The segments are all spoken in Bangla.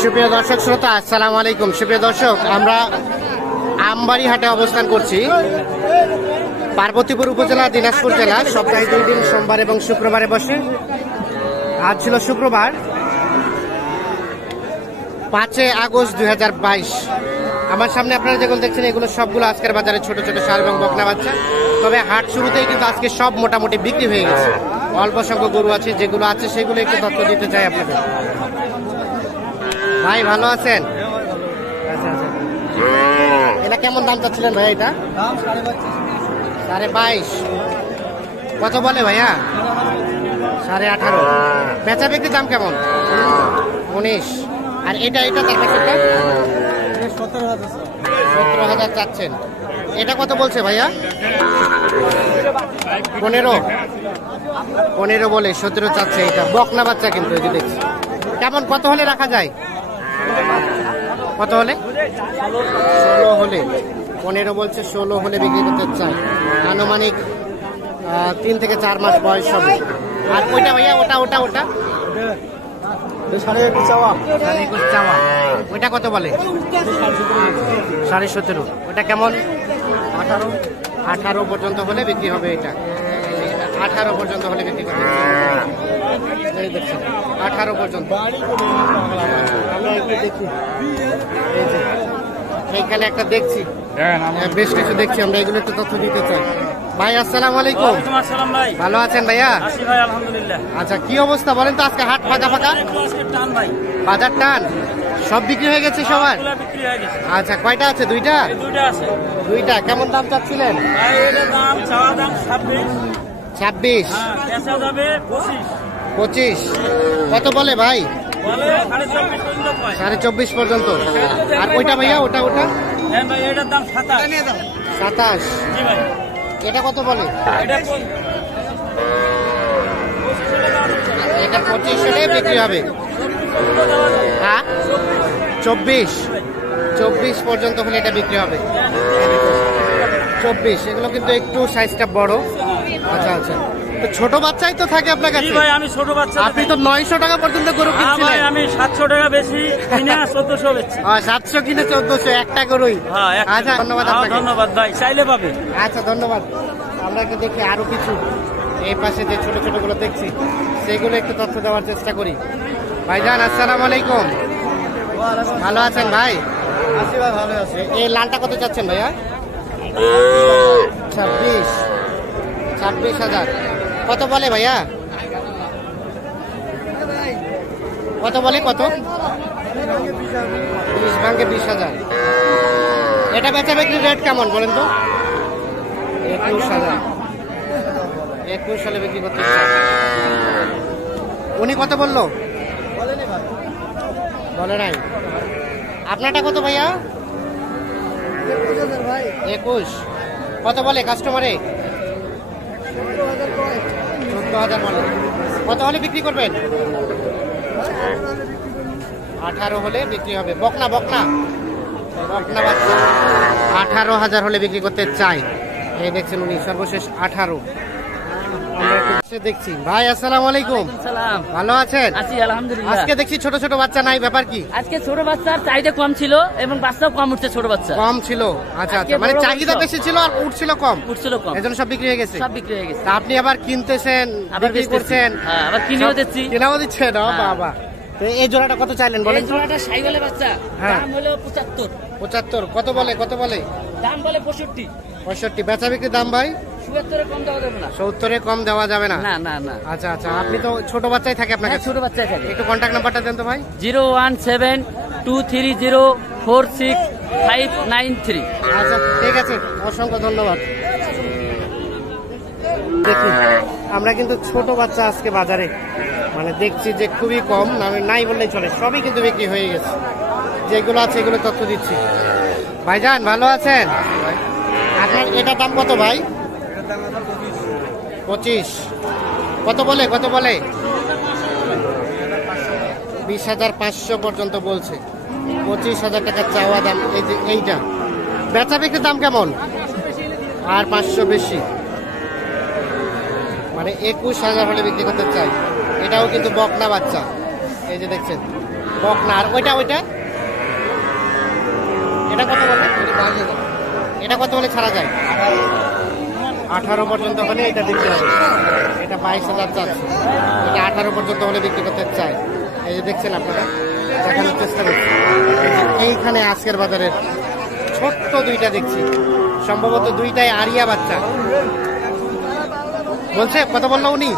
সুপ্রিয় দর্শক শ্রোতা, আসসালামু আলাইকুম। সুপ্রিয় দর্শক, আমরা আমবাড়ি হাটে অবস্থান করছি, পার্বতীপুর উপজেলা, দিনাজপুর জেলা। সপ্তাহে 2 দিন, সোমবার এবং শুক্রবারে বসে। আজ ছিল শুক্রবার, 5 আগস্ট 2022। আমার সামনে আপনারা যেগুলো দেখছেন, এগুলো সবগুলো আজকের বাজারে ছোট ছোট ষাঁড় এবং বকনা বাচ্চা। তবে হাট শুরুতেই কিন্তু আজকে সব মোটামুটি বিক্রি হয়ে গেছে। অল্প সংখ্যক গরু আছে, যেগুলো আছে সেগুলো একটু তথ্য দিতে চাই আপনাদের। ভাই ভালো আছেন? এটা কেমন দাম চাচ্ছিলেন ভাই? এটা 22.5। কত বলে ভাইয়া? 18.5। বেচা বিক্রির দাম কেমন? 19। আর এটা তার পাশেরটা 17,000 চাচ্ছেন। এটা কত বলছে ভাইয়া? 15 বলে 17 চাচ্ছে। এটা বকনা বাচ্চা কিন্তু, এই যে দেখছি। কেমন, কত হলে রাখা যায়? কত হলে? 16 হলে। 15 বলছে, 16 হলে বিক্রি করতে চাই। আনুমানিক 3 থেকে 4 মাস বয়স হবে। আর ওইটা ভাইয়া, ওটা 17.5 চাওয়া। ওইটা কত বলে? 17.5। ওটা কেমন? 18 পর্যন্ত হলে বিক্রি হবে। এটা 18 পর্যন্ত হলে বিক্রি করতে চাই। 18 পর্যন্ত। এইখানে একটা দেখছি, বেশ কিছু দেখছি আমরা, এগুলো একটু তথ্য দিতে চাই। ভাই আসসালামু আলাইকুম। ভালো আছেন ভাইয়া? আচ্ছা, কি অবস্থা বলেন তো? আজকে হাট ফাঁকা? বাজার টান, সব বিক্রি হয়ে গেছে সবার? আচ্ছা, কয়টা আছে? দুইটা। কেমন দাম চাচ্ছিলেন? 26। 25। কত বলে ভাই? 24.5 পর্যন্ত। আর ওইটা ভাইয়া, ওটা 27। এটা কত বলে? এটা 25 হলে বিক্রি হবে। হ্যাঁ, 24 পর্যন্ত হলে এটা বিক্রি হবে। 24। এগুলো কিন্তু একটু সাইজটা বড়। আচ্ছা, তো ছোট বাচ্চাই তো থাকে আপনার কাছে? ভাই, আমি ছোট বাচ্চা। আপনি তো 900 টাকা পর্যন্ত গরু কিনছিলেন। আমি 700 টাকা বেশি কিনে 1400 বেচছি। 700 কিনে 1400, একটা গরুই। আচ্ছা, ধন্যবাদ আপনাকে। ধন্যবাদ ভাই, চাইলে পাবে। আচ্ছা, ধন্যবাদ। আমরা একটু দেখি আরো কিছু, এই পাশে যে ছোট ছোট গুলো দেখছি, সেগুলো একটু তথ্য দেওয়ার চেষ্টা করি। ভাইজান আসসালামু আলাইকুম। ভালো আছেন ভাই? ভালো আছে। এই লালটা কত চাচ্ছেন ভাইয়া? 26,000। কত বলে ভাইয়া? কত বলে? কত? 20,000। এটা বেচা বিক্রির রেট কেমন বলেন তো? 21,000। 21 সালে বিক্রি করতে চাই। উনি কত বললো? বলে নাই। আপনারটা কত ভাইয়া? 21। কত বলে কাস্টমারে? 14,000 বলে। কত হলে বিক্রি করবেন? 18 হলে বিক্রি হবে। বকনা বাচ্চা 18,000 হলে বিক্রি করতে চাই। এই দেখছেন উনি সর্বশেষ 18। আমরা একটু দেখছি। ভাই আসসালামু আলাইকুম। ভালো আছেন? আছি আলহামদুলিল্লাহ। আজকে দেখছি ছোট ছোট বাচ্চা নাই, ব্যাপার কি? আজকে ছোট বাচ্চার চাহিদা কম ছিল এবং বাচ্চাও কম উঠছে। ছোট বাচ্চা কম ছিল? আচ্ছা, মানে চাহিদা বেশি ছিল আর উঠছিল কম। এজন্য সব বিক্রি হয়ে গেছে। তা আপনি আবার কিনতেছেন, বিক্রি করছেন, আবার কিনেও দিচ্ছেন। বাবা, তো এই জোড়াটা কত চাইলেন বলেন? জোড়াটা সাইওয়ালে বাচ্চা, দাম হলো 75। কত বলে? দাম বলে 65। বেচা বিক্রির দাম ভাই? 70-এ কম দেওয়া যাবে না। 70-এ কম দেওয়া যাবে না? না। আচ্ছা, আপনি তো ছোট বাচ্চাই থাকে আপনার কাছে? ছোট বাচ্চাই থাকে। একটু কন্ট্যাক্ট নাম্বারটা দেন তো ভাই। 01723046593। আচ্ছা, ঠিক আছে, অসংখ্য ধন্যবাদ। দেখুন, আমরা কিন্তু ছোট বাচ্চা আজকে বাজারে মানে দেখছি যে খুবই কম, নাই বললেই চলে, সবই কিন্তু বিক্রি হয়ে গেছে। যেগুলো আছে এগুলো তথ্য দিচ্ছি। ভাইজান ভালো আছেন? আপনার এটা দাম কত ভাই? 25। কত বলে? 20,500 পর্যন্ত বলছে। 25,000 টাকা চাওয়া দাম। এই যে এইটা বেচা বিক্রির দাম কেমন? আর 500 বেশি, মানে 21,000 হলে বিক্রি করতে চাই। এটাও কিন্তু বকনা বাচ্চা। এই যে দেখছেন বকনা। আর ওইটা ওইটা এটা কত বলে? এটা কত হলে ছাড়া যায়? 18 পর্যন্ত হলে এটা বিক্রি হবে। এটা 22,000 চাচ্ছে, এটা 18 পর্যন্ত হলে বিক্রি করতে চায়। এই যে দেখছেন আপনারা, দেখানোর চেষ্টা করছি। এইখানে আজকের বাজারের ছোট্ট দুইটা দেখছি, সম্ভবত দুইটাই আরিয়া বাচ্চা। বলছে কত বললো উনি?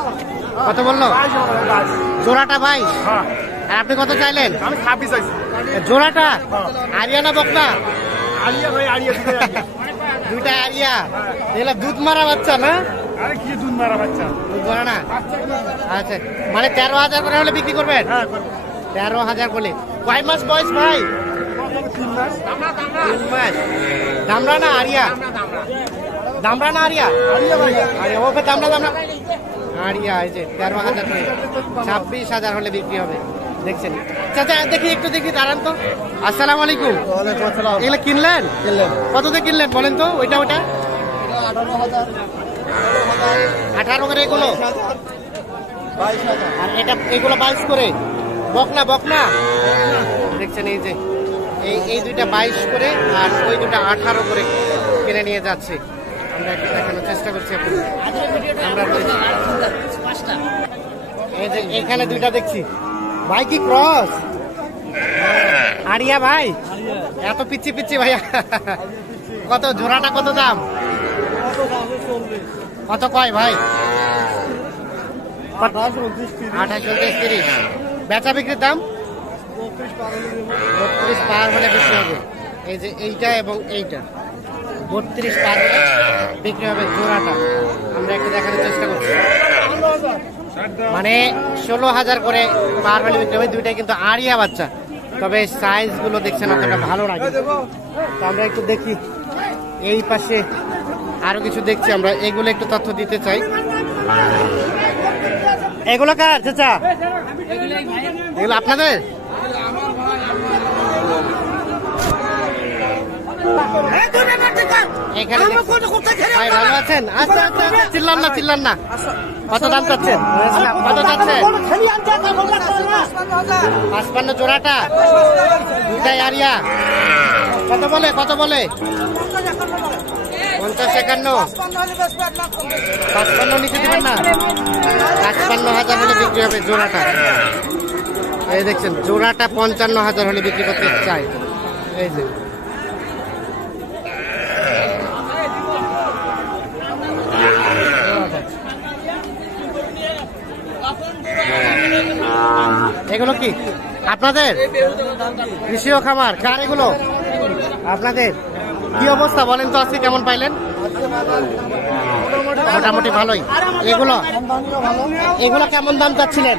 কত বললো? জোড়াটা 22। আর আপনি কত চাইলেন? আমি 26 চাইছি। জোড়াটা আরিয়া না বকনা? আলিয়া ভাই, আলিয়া দুইটা আরিয়া। এগুলা দুধ মারা বাচ্চা না? আরে কি দুধ মারা বাচ্চা? দুধ মারা না? আচ্ছা, মানে 13,000 করে হলে বিক্রি করবেন? হ্যাঁ, 13,000 বলে। কয় মাস বয়স ভাই? 3 মাস। 3 মাস। দামরা না আরিয়া? দামরা না আরিয়া? আলিয়া ভাই, আরে ওকে দামরা দামরা আরিয়া। এই যে 13,000 করে 26,000 হলে বিক্রি হবে। দেখছেন চাচা, দেখি একটু দেখি, দাঁড়ান তো। আসসালামু আলাইকুম। ওয়ালাইকুম আসসালাম। এগুলো কিনলেন? কততে কিনলেন বলেন তো? ওইটা ওটা 18 করে এগুলো, 22,000। আর এটা এগুলো 22 করে। বকনা বকনা দেখছেন, এই যে এই দুইটা 22 করে আর ওই দুটা 18 করে কিনে নিয়ে যাচ্ছে। আমরা একটু দেখানোর চেষ্টা করছি আপনাদের। আমরা এই যে এখানে দুইটা দেখছি ভাই, কি ক্রস আরিয়া ভাই? এত পিচ্ছি পিচ্ছি ভাইয়া। কত জোড়াটা? কত দাম? কত কয় ভাই? 28, 29, 30। বেচা বিক্রির দাম 32 পার হলে বিক্রি হবে। এই যে এইটা এবং এইটা 32 পার হলে বিক্রি হবে জোড়াটা। আমরা একটু দেখানোর চেষ্টা করছি। মানে 16,000 করে পার হলে বিক্রি হবে। দুইটাই কিন্তু আরিয়া বাচ্চা, তবে সাইজ গুলো দেখছেন অতটা ভালো লাগে। তো আমরা একটু দেখি, এই পাশে আরো কিছু দেখছি আমরা, এগুলো একটু তথ্য দিতে চাই। এগুলো কার চাচা? এগুলো আপনাদের? এখানে ভাই ভালো আছেন? আচ্ছা আচ্ছা আচ্ছা, চিল্লান না চিল্লান না। কত দাম চাচ্ছেন? কত চাচ্ছেন? 55 জোড়াটা, দুটাই আরিয়া। কত বলে? কত বলে? 50, 51, 55 নিচে দিবেন না? 55,000 হলে বিক্রি হবে জোড়াটা। এই দেখছেন জোড়াটা 55,000 হলে বিক্রি করতে চাই। এই যে এগুলো কি আপনাদের? কৃষি ও খামার কার এগুলো? আপনাদের? কি অবস্থা বলেন তো, আজকে কেমন পাইলেন? মোটামুটি ভালোই। এগুলো এগুলো কেমন দাম চাচ্ছিলেন?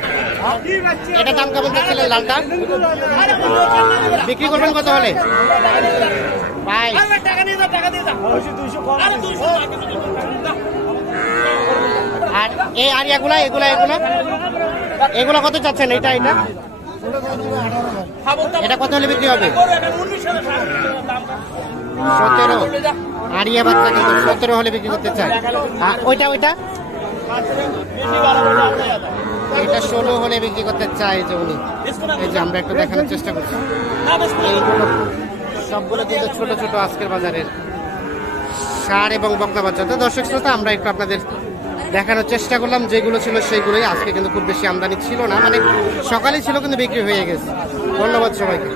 এটা দাম কেমন চাচ্ছিলেন লালটা? বিক্রি করবেন কত হলে ভাই? আর এই আরিয়াগুলা এগুলা এগুলা এগুলা কত চাচ্ছেন? এটা এটা এটা কত হলে বিক্রি হবে? 17 আরিয়া বাচ্চা কিন্তু 17 হলে বিক্রি করতে চায়। আর ওইটা ওইটা এটা 16 হলে বিক্রি করতে চায় যে উনি। এই যে আমরা একটু দেখানোর চেষ্টা করছি। এইগুলো সবগুলো কিন্তু ছোট ছোট আজকের বাজারের ষাঁড় এবং বকনা বাচ্চা। তো দর্শক শ্রোতা, আমরা একটু আপনাদের দেখানোর চেষ্টা করলাম, যেগুলো ছিল সেইগুলোই। আজকে কিন্তু খুব বেশি আমদানি ছিল না, মানে সকালেই ছিল কিন্তু বিক্রি হয়ে গেছে। ধন্যবাদ সবাইকে।